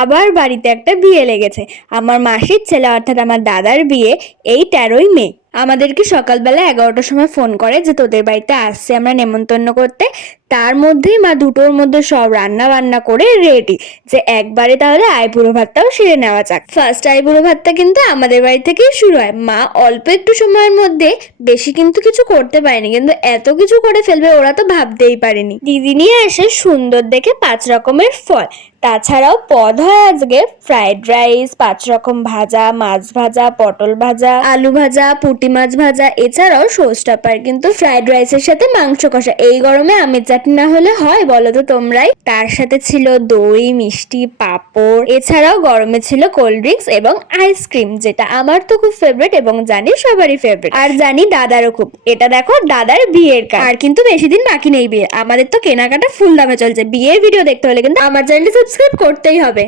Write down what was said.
আবার বাড়িতে একটা বিয়ে লেগেছে। আমার মাসির ছেলে অর্থাৎ আমার দাদার বিয়ে এই 13ই মে। আমাদেরকে সকালবেলা 11টার সময় ফোন করে যে তোদের বাড়িতে আসছে আমরা নেমন্তন্ন করতে। তার মধ্যেই মা 2টোর মধ্যে সব রান্না বান্না করে রেডি, যে একবারে তাহলে আইবুড়ো ভাতটাও সেরে নেওয়া যাক। ফার্স্ট আইবুড়ো ভাতটা কিন্তু আমাদের বাড়ি থেকেই শুরু হয়। মা অল্প একটু সময়ের মধ্যে, বেশি কিন্তু কিছু করতে পারেনি, কিন্তু এত কিছু করে ফেলবে ওরা তো ভাবতেই পারেনি। দিদি নিয়ে আসে সুন্দর দেখে 5 রকমের ফল, তাছাড়াও পদ হয় আজকে ফ্রাইড রাইস, 5 রকম ভাজা, মাছ ভাজা, পটল ভাজা, আলু ভাজা, পুঁটি মাছ ভাজা, এছাড়াও শোস্টাপার কিন্তু ফ্রাইড রাইসের সাথে মাংস কষা। এই গরমে আমের চাটনি না হলে হয় বলো তো তোমরাই। তার সাথে ছিল দই, মিষ্টি, পাঁপড়, এছাড়াও গরমে ছিল কোল্ড ড্রিঙ্কস এবং আইসক্রিম, যেটা আমার তো খুব ফেভারিট এবং জানি সবারই ফেভারিট, আর জানি দাদারও খুব। এটা দেখো দাদার বিয়ের কার্ড। আর কিন্তু বেশি দিন বাকি নেই বিয়ে, আমাদের তো কেনাকাটা ফুল দামে চলছে। বিয়ের ভিডিও দেখতে হলে কিন্তু আমার চ্যানেলটি সাবস্ক্রাইব করতেই হবে।